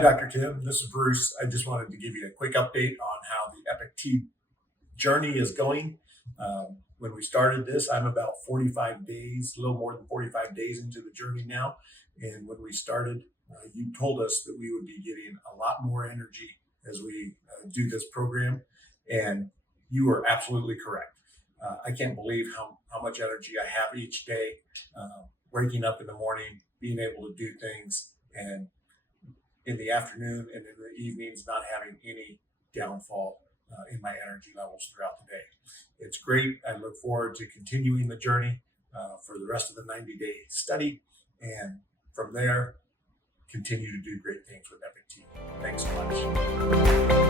Dr. Tim. This is Bruce. I just wanted to give you a quick update on how the Epic T journey is going. When we started this, I'm about 45 days, a little more than 45 days into the journey now. And when we started, you told us that we would be getting a lot more energy as we do this program. And you are absolutely correct. I can't believe how much energy I have each day, waking up in the morning, being able to do things, and in the afternoon and in the evenings, not having any downfall in my energy levels throughout the day. It's great. I look forward to continuing the journey for the rest of the 90-day study. And from there, continue to do great things with Epic T. Thanks so much.